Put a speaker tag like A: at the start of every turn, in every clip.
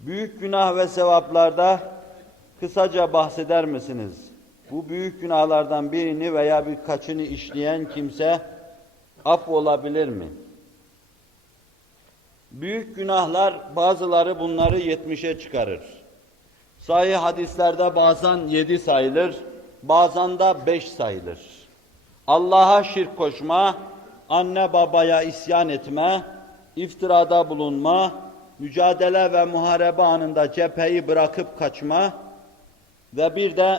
A: Büyük günah ve sevaplarda kısaca bahseder misiniz? Bu büyük günahlardan birini veya birkaçını işleyen kimse af olabilir mi? Büyük günahlar bazıları bunları yetmişe çıkarır. Sahih hadislerde bazen yedi sayılır, bazen de beş sayılır. Allah'a şirk koşma, anne babaya isyan etme, iftirada bulunma, mücadele ve muharebe anında cepheyi bırakıp kaçma ve bir de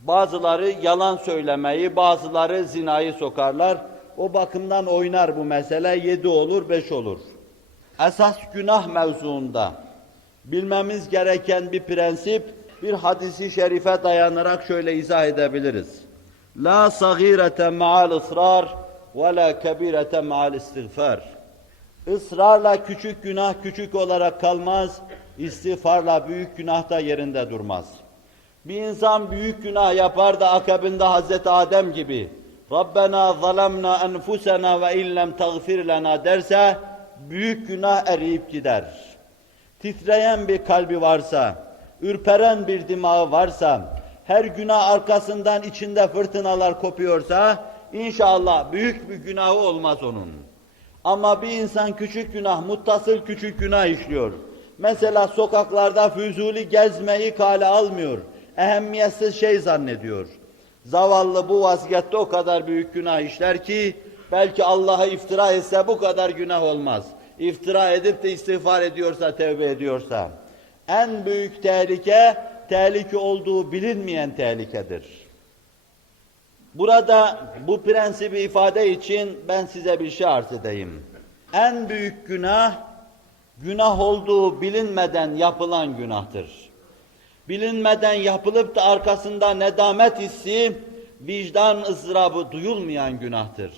A: bazıları yalan söylemeyi, bazıları zinayı sokarlar. O bakımdan oynar bu mesele, yedi olur, beş olur. Esas günah mevzuunda bilmemiz gereken bir prensip, bir hadisi şerife dayanarak şöyle izah edebiliriz. La sagirete ma'al ısrar ve la kebirete ma'al istiğfar. Israrla küçük günah küçük olarak kalmaz, istiğfarla büyük günah da yerinde durmaz. Bir insan büyük günah yapar da akabinde Hazreti Adem gibi Rabbena zalemna enfusena ve illem tagfir lena derse büyük günah eriyip gider. Titreyen bir kalbi varsa, ürperen bir dimağı varsa, her günah arkasından içinde fırtınalar kopuyorsa, inşallah büyük bir günahı olmaz onun. Ama bir insan küçük günah, muttasıl küçük günah işliyor. Mesela sokaklarda füzuli gezmeyi kale almıyor. Ehemmiyetsiz şey zannediyor. Zavallı bu vaziyette o kadar büyük günah işler ki, belki Allah'a iftira etse bu kadar günah olmaz. İftira edip de istiğfar ediyorsa, tevbe ediyorsa. En büyük tehlike, tehlike olduğu bilinmeyen tehlikedir. Burada bu prensibi ifade için ben size bir şey arz edeyim. En büyük günah, günah olduğu bilinmeden yapılan günahtır. Bilinmeden yapılıp da arkasında nedamet hissi, vicdan ızdırabı duyulmayan günahtır.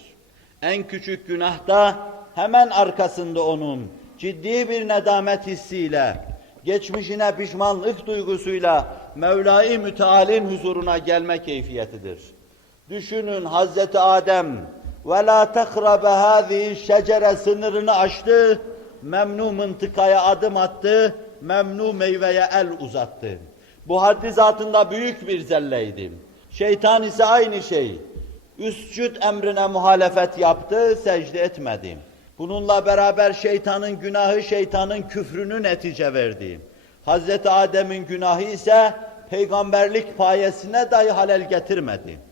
A: En küçük günahta hemen arkasında onun ciddi bir nedamet hissiyle, geçmişine pişmanlık duygusuyla Mevla-i Müteal'in huzuruna gelme keyfiyetidir. Düşünün Hazreti Adem ve la takrabe şecere sınırını aştı, memnu mıntıkaya adım attı, memnu meyveye el uzattı. Bu haddi zatında büyük bir zelleydi. Şeytan ise aynı şey. Üscüd emrine muhalefet yaptı, secde etmedi. Bununla beraber şeytanın günahı şeytanın küfrünü netice verdi. Hazreti Adem'in günahı ise peygamberlik payesine dahi halel getirmedi.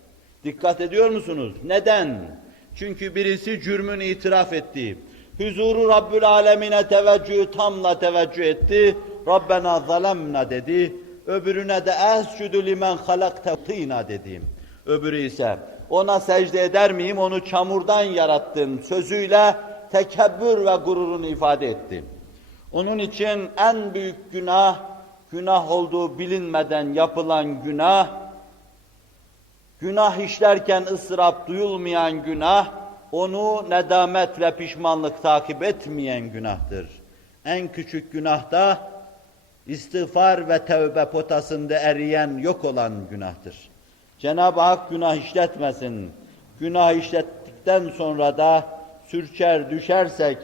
A: Dikkat ediyor musunuz? Neden? Çünkü birisi cürmün itiraf etti. Huzuru Rabbül Alemine teveccühü tamla teveccüh etti. Rabbena zalemna dedi. Öbürüne de escudu limen halakte tina dedi. Öbürü ise ona secde eder miyim onu çamurdan yarattın sözüyle tekebbür ve gururunu ifade etti. Onun için en büyük günah, günah olduğu bilinmeden yapılan günah, günah işlerken ıstırap duyulmayan günah, onu nedamet ve pişmanlık takip etmeyen günahtır. En küçük günahta istiğfar ve tevbe potasında eriyen, yok olan günahtır. Cenab-ı Hak günah işletmesin. Günah işlettikten sonra da sürçer düşersek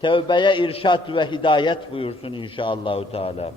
A: tevbeye irşat ve hidayet buyursun inşallahü teala.